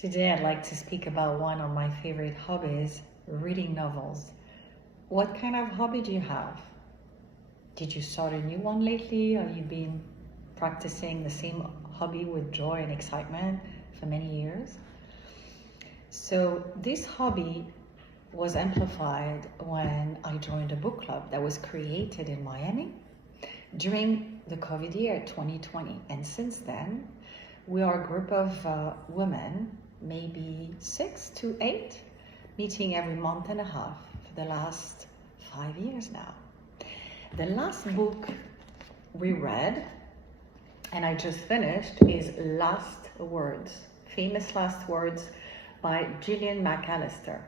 Today I'd like to speak about one of my favorite hobbies, reading novels. What kind of hobby do you have? Did you start a new one lately, or you been practicing the same hobby with joy and excitement for many years? So this hobby was amplified when I joined a book club that was created in Miami during the COVID year 2020. And since then, we are a group of women, maybe 6 to 8, meeting every month and a half for the last 5 years now. The last book we read, and I just finished, is Last Words, Famous Last Words by Gillian McAllister.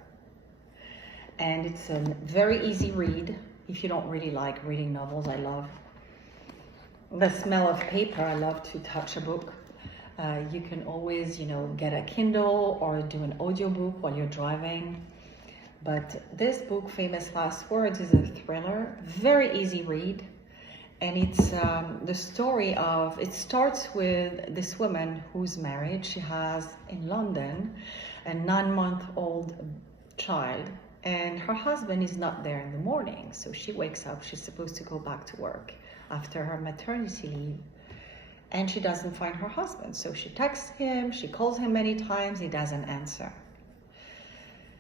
And it's a very easy read. If you don't really like reading novels, I love the smell of paper. I love to touch a book. You can always, get a Kindle or do an audiobook while you're driving. But this book, Famous Last Words, is a thriller, very easy read. And it's the story of, it starts with this woman who's married. She has, in London, a 9-month-old child. And her husband is not there in the morning. So she wakes up, she's supposed to go back to work after her maternity leave. And she doesn't find her husband. So she texts him, she calls him many times, he doesn't answer.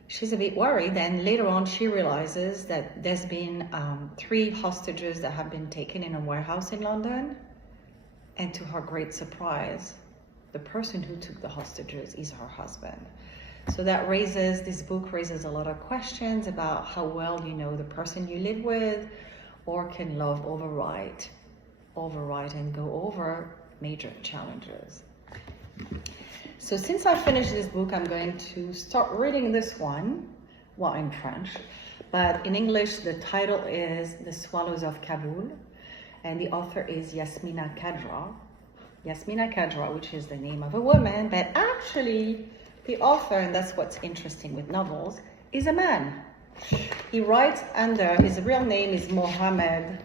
She's a bit worried, and later on she realizes that there's been 3 hostages that have been taken in a warehouse in London. And to her great surprise, the person who took the hostages is her husband. So this book raises a lot of questions about how well you know the person you live with, or can love override and go over major challenges. So since I finished this book, I'm going to start reading this one, well, in French, but in English the title is The Swallows of Kabul, and the author is Yasmina Khadra. Yasmina Khadra, which is the name of a woman, but actually the author, and that's what's interesting with novels, is a man. He writes under, his real name is Mohamed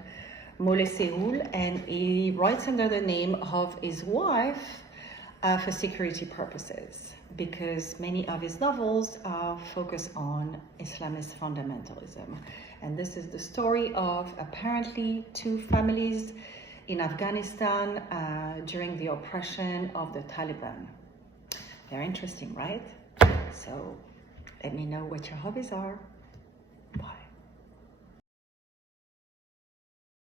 Molesehoul, and he writes under the name of his wife for security purposes, because many of his novels focus on Islamist fundamentalism. And this is the story of apparently 2 families in Afghanistan during the oppression of the Taliban. Very interesting, right? So let me know what your hobbies are.